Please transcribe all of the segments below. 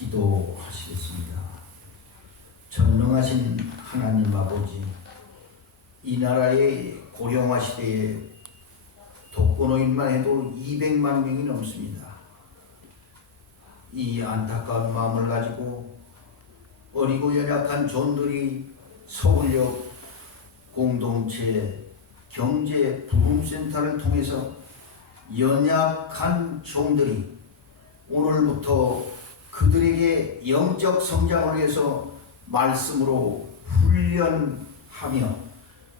기도하시겠습니다. 전능하신 하나님 아버지, 이 나라의 고령화 시대에 독거노인만 해도 200만 명이 넘습니다. 이 안타까운 마음을 가지고 어리고 연약한 종들이 서울역 공동체 경제 부흥센터를 통해서 연약한 종들이 오늘부터 그들에게 영적 성장을 위해서 말씀으로 훈련하며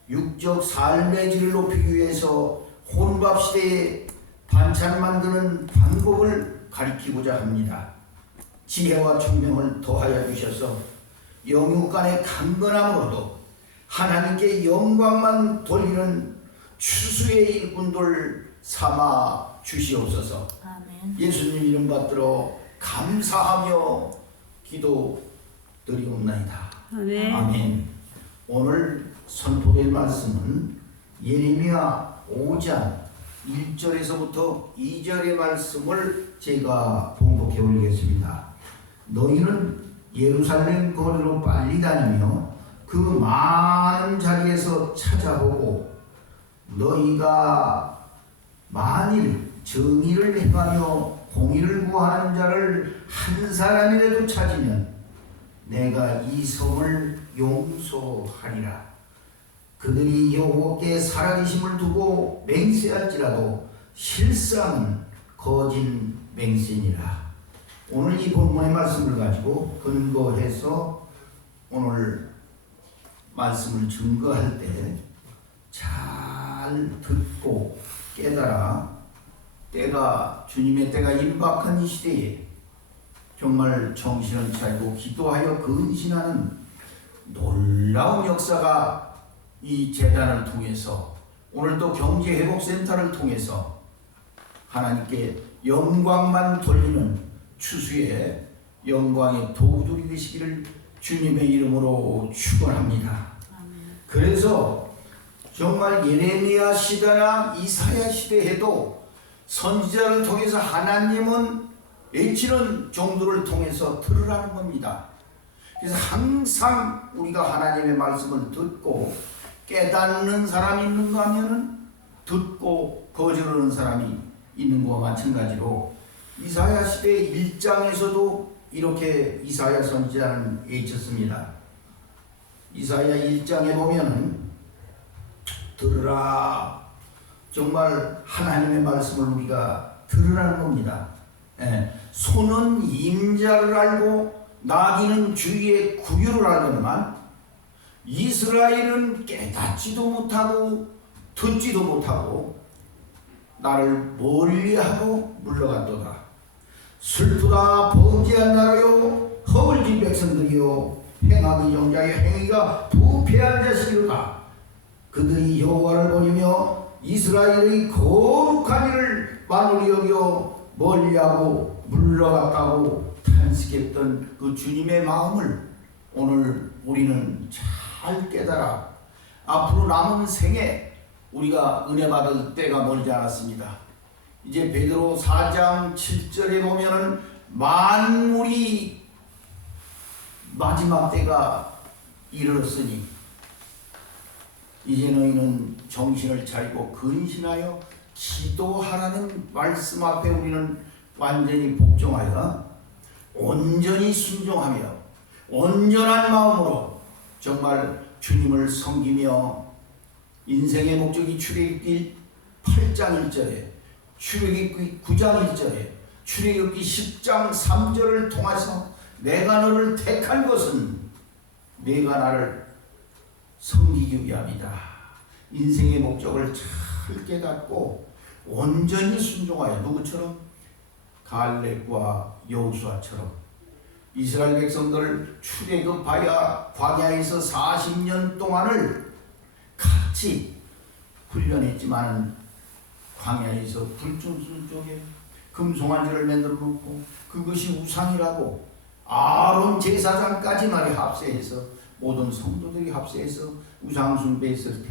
육적 삶의 질을 높이기 위해서 혼밥 시대에 반찬 만드는 방법을 가리키고자 합니다. 지혜와 총명을 더하여 주셔서 영육 간의 강건함으로도 하나님께 영광만 돌리는 추수의 일꾼들 삼아 주시옵소서. 아멘. 예수님 이름 받들어 감사하며 기도드리옵나이다. 아멘. 아멘. 오늘 선포될 말씀은 예레미야 5장 1절에서부터 2절의 말씀을 제가 봉독해 올리겠습니다. 너희는 예루살렘 거리로 빨리 다니며 그 많은 자리에서 찾아보고 너희가 만일 정의를 행하며 공의를 구하는 자를 한 사람이라도 찾으면 내가 이 성을 용서하리라. 그들이 여호와께 살아계심을 두고 맹세할지라도 실상은 거짓 맹세니라. 오늘 이 본문의 말씀을 가지고 근거해서 오늘 말씀을 증거할 때 잘 듣고 깨달아 주님의 때가 임박한 이 시대에 정말 정신을 차리고 기도하여 근신하는 놀라운 역사가 이 재단을 통해서 오늘 또 경제회복센터를 통해서 하나님께 영광만 돌리는 추수의 영광의 도구들이 되시기를 주님의 이름으로 축원합니다. 그래서 정말 예레미야 시대나 이사야 시대에도 선지자를 통해서 하나님은 외치는 종들을 통해서 들으라는 겁니다. 그래서 항상 우리가 하나님의 말씀을 듣고 깨닫는 사람이 있는가 하면은 듣고 거절하는 사람이 있는 것과 마찬가지로 이사야 시대 1장에서도 이렇게 이사야 선지자는 외쳤습니다. 이사야 1장에 보면은 들으라, 정말 하나님의 말씀을 우리가 들으라는 겁니다. 소는 임자를 알고 나귀는 주의 구유를 알거니만 이스라엘은 깨닫지도 못하고 듣지도 못하고 나를 멀리하고 물러갔도다. 슬프다 범죄한 나라요 허물진 백성들이요 행악의 정자의 행위가 부패한 자식이로다. 그들이 여호와를 버리며 이스라엘의 거룩한 일을 만홀히 여겨 멀리하고 물러갔다고 탄식했던 그 주님의 마음을 오늘 우리는 잘 깨달아 앞으로 남은 생에 우리가 은혜 받을 때가 멀지 않았습니다. 이제 베드로 4장 7절에 보면은 만물이 마지막 때가 이르렀으니 이제 너희는 정신을 차리고 근신하여 기도하라는 말씀 앞에 우리는 완전히 복종하여 온전히 순종하며 온전한 마음으로 정말 주님을 섬기며 인생의 목적이 출애굽기 8장 1절에 출애굽기 9장 1절에 출애굽기 10장 3절을 통해서 내가 너를 택한 것은 내가 나를 섬기기 위함이다. 인생의 목적을 잘 깨닫고 온전히 순종하여 누구처럼? 갈렙과 여호수아처럼 이스라엘 백성들을 출애굽하여 광야에서 40년 동안을 같이 훈련했지만 광야에서 불순 쪽에 금송아지를 만들어 놓고 그것이 우상이라고 아론 제사장까지 말이 합세해서 모든 성도들이 합세해서 우상 숭배했을 때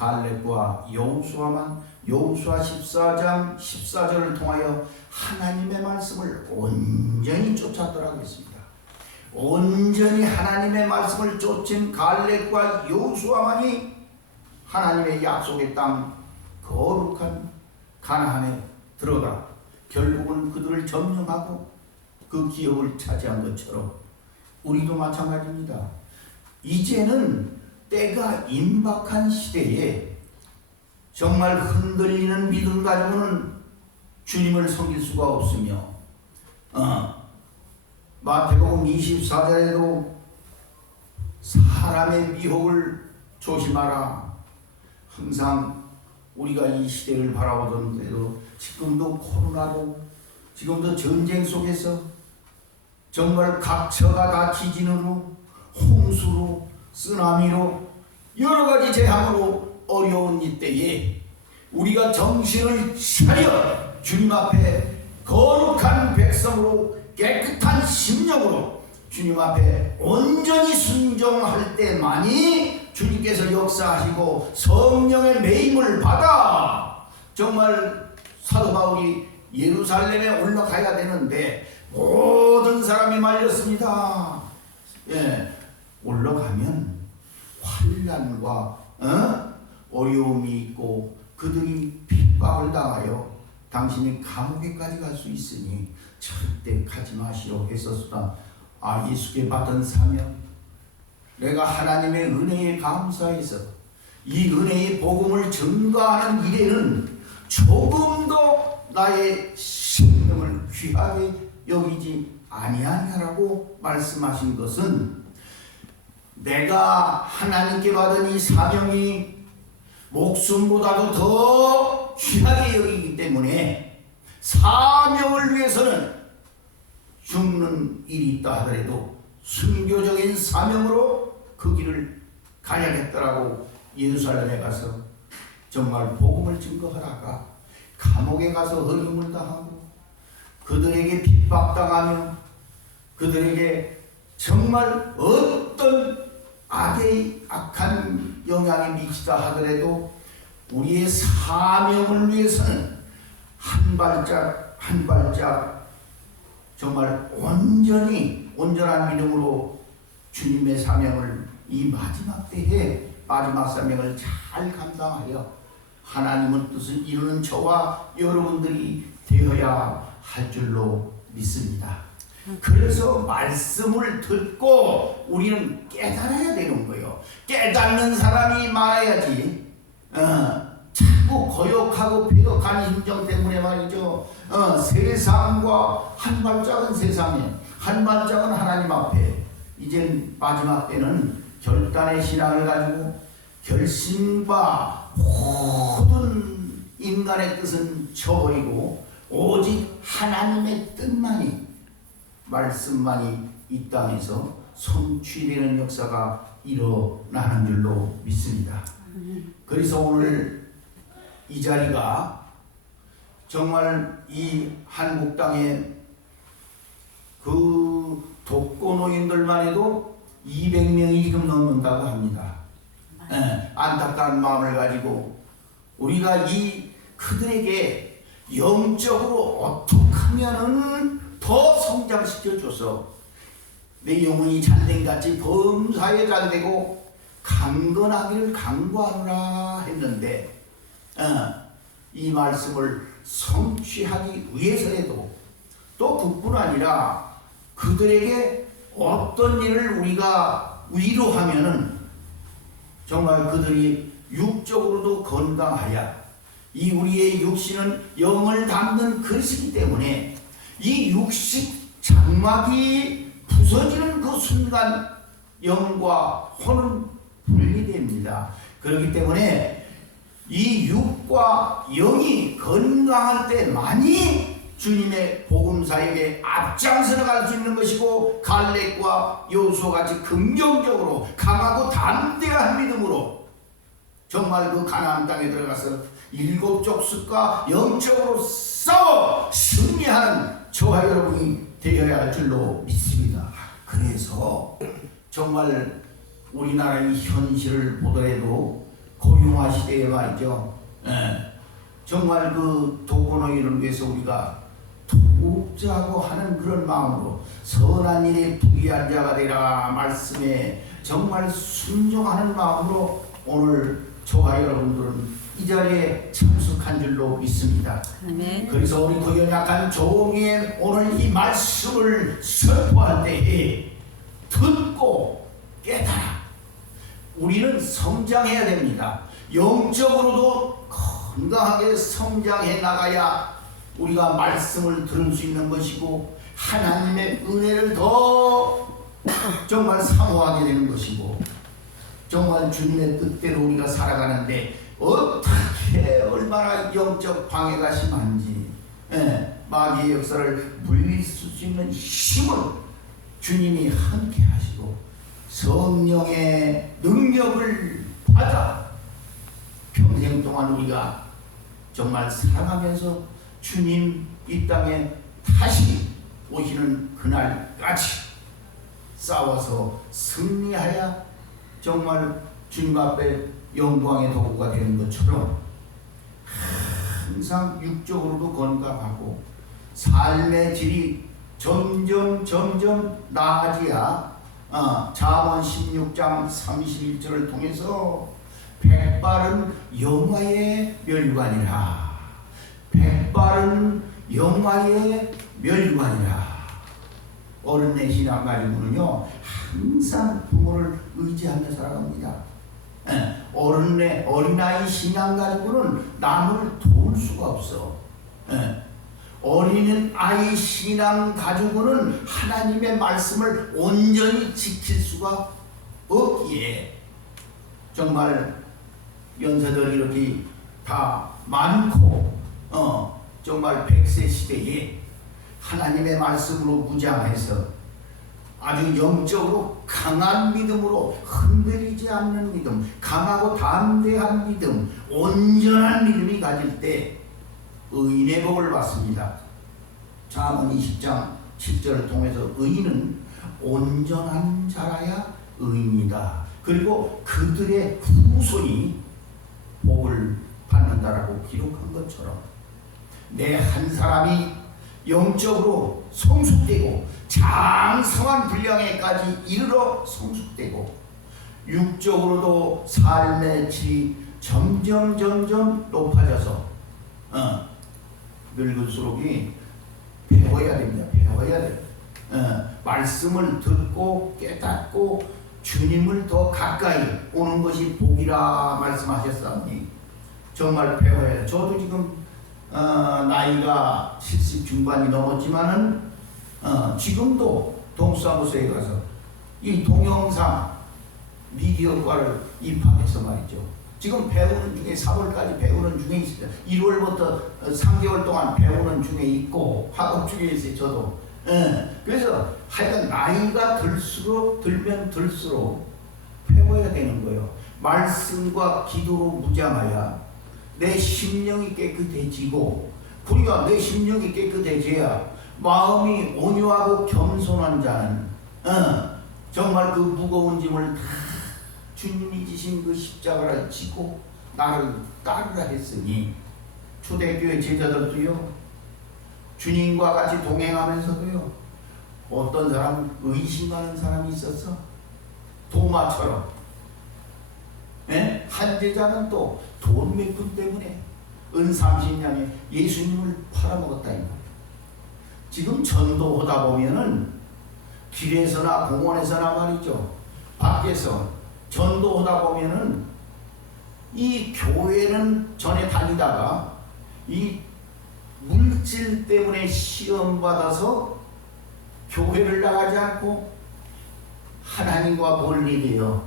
갈렙과 여호수아만 여호수아 14장 14절을 통하여 하나님의 말씀을 온전히 쫓았더라고 했습니다. 온전히 하나님의 말씀을 쫓은 갈렙과 여호수아만이 하나님의 약속의 땅 거룩한 가나안에 들어가 결국은 그들을 점령하고 그 기업을 차지한 것처럼 우리도 마찬가지입니다. 이제는 때가 임박한 시대에 정말 흔들리는 믿음 가지고는 주님을 섬길 수가 없으며 마태복음 24절에도 사람의 미혹을 조심하라. 항상 우리가 이 시대를 바라보던데도 지금도 코로나로 지금도 전쟁 속에서 정말 각처가 다 지진으로 홍수로 쓰나미로 여러 가지 재앙으로 어려운 이때에 우리가 정신을 차려 주님 앞에 거룩한 백성으로 깨끗한 심령으로 주님 앞에 온전히 순종할 때만이 주님께서 역사하시고 성령의 매임을 받아 정말 사도 바울이 예루살렘에 올라가야 되는데 모든 사람이 말렸습니다. 예, 올라가면 환난과 어려움이 있고 그들이 핍박을 당하여 당신이 감옥에까지 갈 수 있으니 절대 가지 마시오 했었으나 예수께 받은 사명, 내가 하나님의 은혜에 감사해서 이 은혜의 복음을 증거하는 일에는 조금도 나의 생명을 귀하게 여기지 아니하냐라고 말씀하신 것은 내가 하나님께 받은 이 사명이 목숨보다도 더 귀하게 여기기 때문에 사명을 위해서는 죽는 일이 있다 하더라도 순교적인 사명으로 그 길을 가야겠더라고 예루살렘에 가서 정말 복음을 증거하다가 감옥에 가서 어려움을 당하고 그들에게 핍박당하며 그들에게 정말 어떤 악의 악한 영향이 미치다 하더라도 우리의 사명을 위해서는 한 발짝 한 발짝 정말 온전한 믿음으로 주님의 사명을 이 마지막 때에 마지막 사명을 잘 감당하여 하나님의 뜻을 이루는 저와 여러분들이 되어야 할 줄로 믿습니다. 그래서 말씀을 듣고 우리는 깨달아야 되는 거예요. 깨닫는 사람이 많아야지. 자꾸 거역하고 배역하는 심정 때문에 말이죠. 세상과 한 발짝은 세상에, 한 발짝은 하나님 앞에. 이젠 마지막 때는 결단의 신앙을 가지고 결심과 모든 인간의 뜻은 저버리고 오직 하나님의 뜻만이 말씀만이 이 땅에서 성취되는 역사가 일어나는 줄로 믿습니다. 그래서 오늘 이 자리가 정말 이 한국 땅에 그 독거노인들만 해도 200명이 지금 넘는다고 합니다. 안타까운 마음을 가지고 우리가 이 그들에게 영적으로 어떻게 하면은 더 성장시켜줘서 내 영혼이 잔댕같이 범사에 잘되고 강건하기를 강구하노라 했는데 이 말씀을 성취하기 위해서라도 또 그뿐 아니라 그들에게 어떤 일을 우리가 위로하면은 정말 그들이 육적으로도 건강하여 이 우리의 육신은 영을 담는 그릇이기 때문에 이 육식 장막이 부서지는 그 순간 영과 혼은 분리됩니다. 그렇기 때문에 이 육과 영이 건강할 때만이 주님의 복음사역에 앞장서 나갈 수 있는 것이고 갈렙과 여호수아 같이 긍정적으로 강하고 담대한 믿음으로 정말 그 가나안 땅에 들어가서 7 족속과 영적으로 싸워 승리하는 저와 여러분이 되어야 할 줄로 믿습니다. 그래서 정말 우리나라의 현실을 보더라도 고용화 시대에 말이죠. 정말 그 독거노인을 위해서 우리가 돕자고 하는 그런 마음으로 선한 일에 부귀한 자가 되라 말씀에 정말 순종하는 마음으로 오늘 저와 여러분들은 이 자리에 참석한 줄로 믿습니다. 아멘. 그래서 우리 그 연약한 종이의 오늘 이 말씀을 선포할 때에 듣고 깨달아 우리는 성장해야 됩니다. 영적으로도 건강하게 성장해 나가야 우리가 말씀을 들을 수 있는 것이고 하나님의 은혜를 더 정말 사모하게 되는 것이고 정말 주님의 뜻대로 우리가 살아가는데 어떻게 얼마나 영적 방해가 심한지 마귀의 역사를 물릴 수 있는 힘을 주님이 함께 하시고 성령의 능력을 받아 평생 동안 우리가 정말 살아가면서 주님 이 땅에 다시 오시는 그날까지 싸워서 승리하여 정말 주님 앞에 영광의 도구가 되는 것처럼 항상 육적으로도 건강하고 삶의 질이 점점 나아지야 잠언 16장 31절을 통해서 백발은 영화의 멸관이라 백발은 영화의 멸관이라 어른의 신앙 가지고는요 항상 부모를 의지하며 살아갑니다. 어린아이 신앙 가지고는 남을 도울 수가 없어. 어린아이 신앙 가지고는 하나님의 말씀을 온전히 지킬 수가 없기에 정말 연세들이 이렇게 다 많고 정말 100세 시대에 하나님의 말씀으로 무장해서 아주 영적으로 강한 믿음으로 흔들리지 않는 믿음, 강하고 담대한 믿음, 온전한 믿음이 가질 때 의인의 복을 받습니다. 잠언 20장 7절을 통해서 의인은 온전한 자라야 의인이다. 그리고 그들의 후손이 복을 받는다라고 기록한 것처럼 내 한 사람이 영적으로 성숙되고 장성한 분량에까지 이르러 성숙되고 육적으로도 삶의 질이 점점 높아져서 늙을수록이 배워야 됩니다. 배워야 돼요. 말씀을 듣고 깨닫고 주님을 더 가까이 오는 것이 복이라 말씀하셨사오니 정말 배워야 돼요. 저도 지금 나이가 70 중반이 넘었지만은 지금도 동사무소에 가서 이 동영상 미디어과를 입학해서 말이죠. 지금 배우는 중에 4월까지 배우는 중에 있어요. 1월부터 3개월 동안 배우는 중에 있고 학업 중에 있어요. 저도. 그래서 하여간 나이가 들면 들수록 배워야 되는 거예요. 말씀과 기도로 무장하여 내 심령이 깨끗해지고 우리가 내 심령이 깨끗해져야 마음이 온유하고 겸손한 자는 정말 그 무거운 짐을 다 주님이 지신 그 십자가를 지고 나를 따르라 했으니 초대교회 제자들도요 주님과 같이 동행하면서도요 어떤 사람은 의심하는 사람이 있었어. 도마처럼. 한 제자는 또 돈 몇 푼 때문에 은 30냥에 예수님을 팔아먹었다. 지금 전도하다 보면은 길에서나 공원에서나 말이죠. 밖에서 전도하다 보면은 이 교회는 전에 다니다가 이 물질 때문에 시험받아서 교회를 나가지 않고 하나님과 멀리되어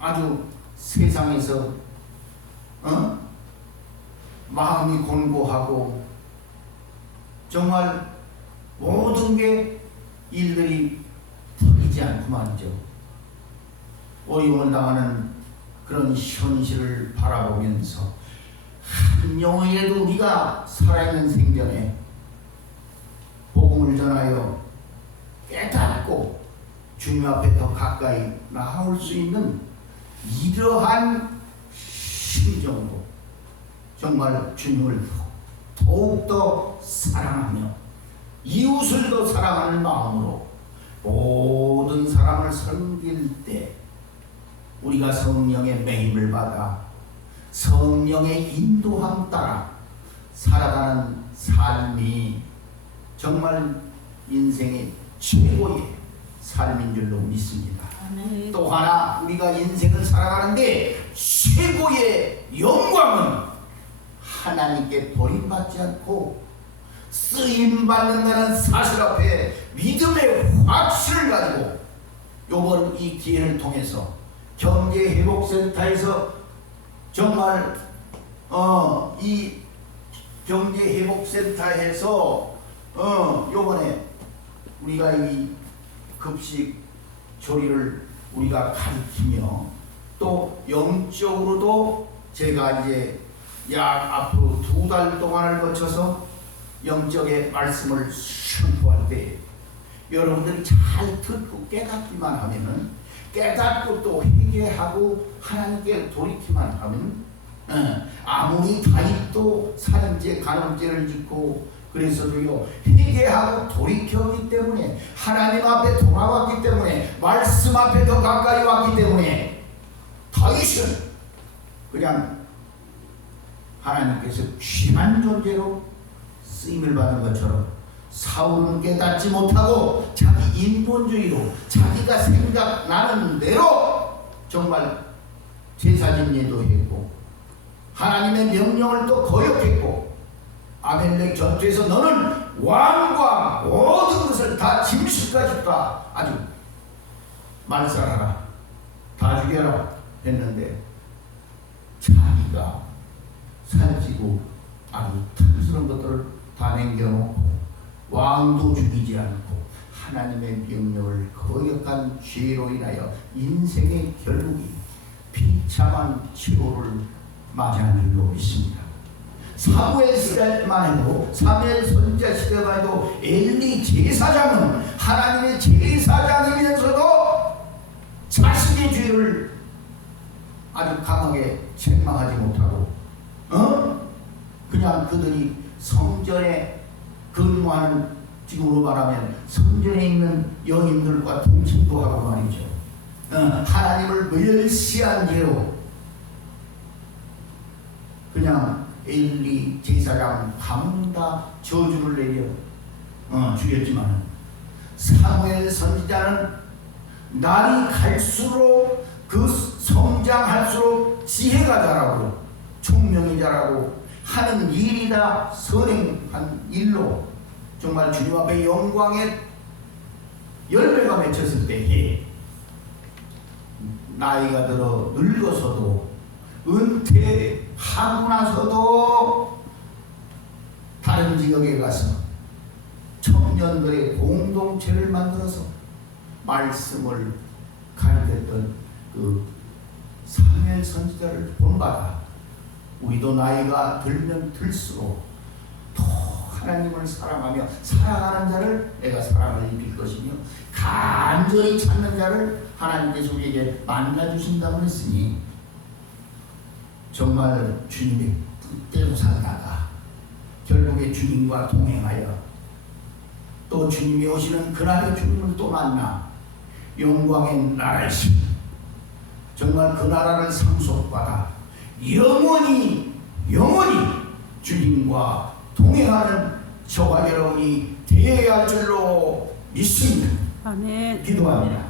아주 세상에서 마음이 곤고하고 정말 모든 게 일들이 풀리지 않고 말이죠. 어려움을 당하는 그런 현실을 바라보면서 한 영혼이라도 우리가 살아있는 생전에 복음을 전하여 깨닫고 주님 앞에 더 가까이 나아올 수 있는 이러한 심정으로 정말 주님을 더욱더 사랑하며 이웃을 더 사랑하는 마음으로 모든 사람을 섬길 때 우리가 성령의 매임을 받아 성령의 인도함 따라 살아가는 삶이 정말 인생의 최고의 삶인 줄로 믿습니다. 또 하나 우리가 인생을 살아가는데 최고의 영광은 하나님께 버림받지 않고 쓰임받는다는 사실 앞에 믿음의 확신을 가지고 요번 이 기회를 통해서 경제회복센터에서 정말 이 경제회복센터에서 요번에 우리가 이 급식 조리를 우리가 가르치며 또 영적으로도 제가 이제 약 앞으로 2달 동안을 거쳐서 영적의 말씀을 선포할 때 여러분들이 잘 듣고 깨닫기만 하면은 깨닫고 또 회개하고 하나님께 돌이키만 하면 아무리 다윗도 살인죄 간음죄를 짓고 그래서도요 회개하고 돌이켰기 때문에 하나님 앞에 돌아왔기 때문에 말씀 앞에 더 가까이 왔기 때문에 다윗은 그냥 하나님께서 귀한 존재로 쓰임을 받은 것처럼 사울은 깨닫지 못하고 자기 인본주의로 자기가 생각나는 대로 정말 제사짐례도 했고 하나님의 명령을 또 거역했고 아벨렉 전투에서 너는 왕과 모든 것을 다 짐승과 죽다 아주 말살하라 다 죽여라 했는데 자기가 살찌고 아주 탐스러운 것들을 다 남겨놓고 왕도 죽이지 않고 하나님의 명령을 거역한 죄로 인하여 인생의 결국이 비참한 치료를 맞이하는 줄로 믿습니다. 사무엘 시대만 해도 사무엘 선지자 시대만 해도 엘리 제사장은 하나님의 제사장이면서도 자신의 죄를 아주 강하게 책망하지 못하고 그냥 그들이 성전에 근무하는 지금으로 말하면 성전에 있는 여인들과 동침도 하고 말이죠. 하나님을 멸시한 죄로 그냥 엘리 제사장 밤다 저주를 내려 죽였지만 사무엘 선지자는 날이 갈수록 그 성장할수록 지혜가 자라고 총명이 자라고 하는 일이다 선행한 일로 정말 주님 앞에 영광의 열매가 맺혔을 때에 나이가 들어 늙어서도 은퇴하고 나서도 다른 지역에 가서 청년들의 공동체를 만들어서 말씀을 가르쳤던 그 사무엘 선지자를 본받아 우리도 나이가 들면 들수록 더 하나님을 사랑하며 사랑하는 자를 내가 사랑을 입힐 것이며 간절히 찾는 자를 하나님께서 우리에게 만나주신다고 했으니 정말 주님의 뜻대로 살다가 결국에 주님과 동행하여 또 주님이 오시는 그날의 주님을 또 만나 영광의 나라이신 정말 그 나라를 상속받아 영원히 주님과 동행하는 저와 여러분이 되어야 할 줄로 믿습니다. 아멘. 기도합니다.